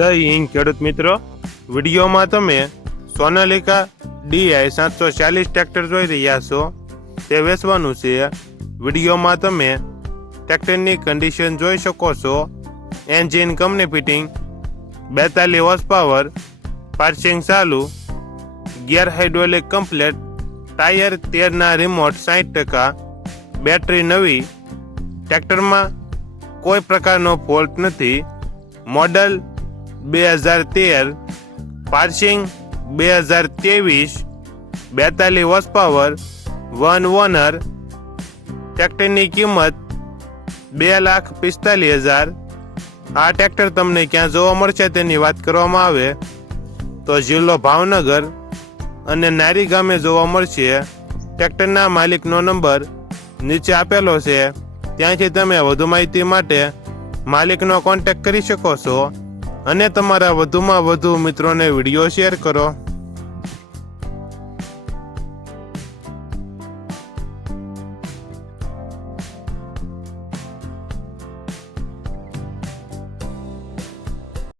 જય હિન્દ ખેડૂત મિત્રો, વિડીયોમાં તમે સોનાલિકા DI 740 ટ્રેક્ટર જોઈ રહ્યા છો. તે વેચવાનું છે. વિડીયોમાં તમે ટ્રેક્ટરની કન્ડિશન જોઈ શકો છો. Engine company fitting, 42 horse power, passing ચાલુ, ગિયર હાઇડ્રોલિક કમ્પ્લેટ, ટાયર 13ના રિમોટ 60%, બેટરી નવી, ટ્રેક્ટરમાં કોઈ પ્રકારનો ફોલ્ટ નથી. Model 2013, passing 2023, 42 horse power, 1 owner. ટ્રેક્ટરની કિંમત 2,45,000. આ ટ્રેક્ટર તમને ક્યાં જોવા મળશે તેની વાત કરવામાં આવે તો જિલ્લો ભાવનગર અને નારી ગામે જોવા મળશે. ટ્રેક્ટરના માલિકનો નંબર નીચે આપેલો છે, ત્યાંથી તમે વધુ માહિતી માટે માલિકનો કોન્ટેક્ટ કરી શકો છો અને તમારા વધુમાં વધુ મિત્રોને વિડીયો શેર કરો.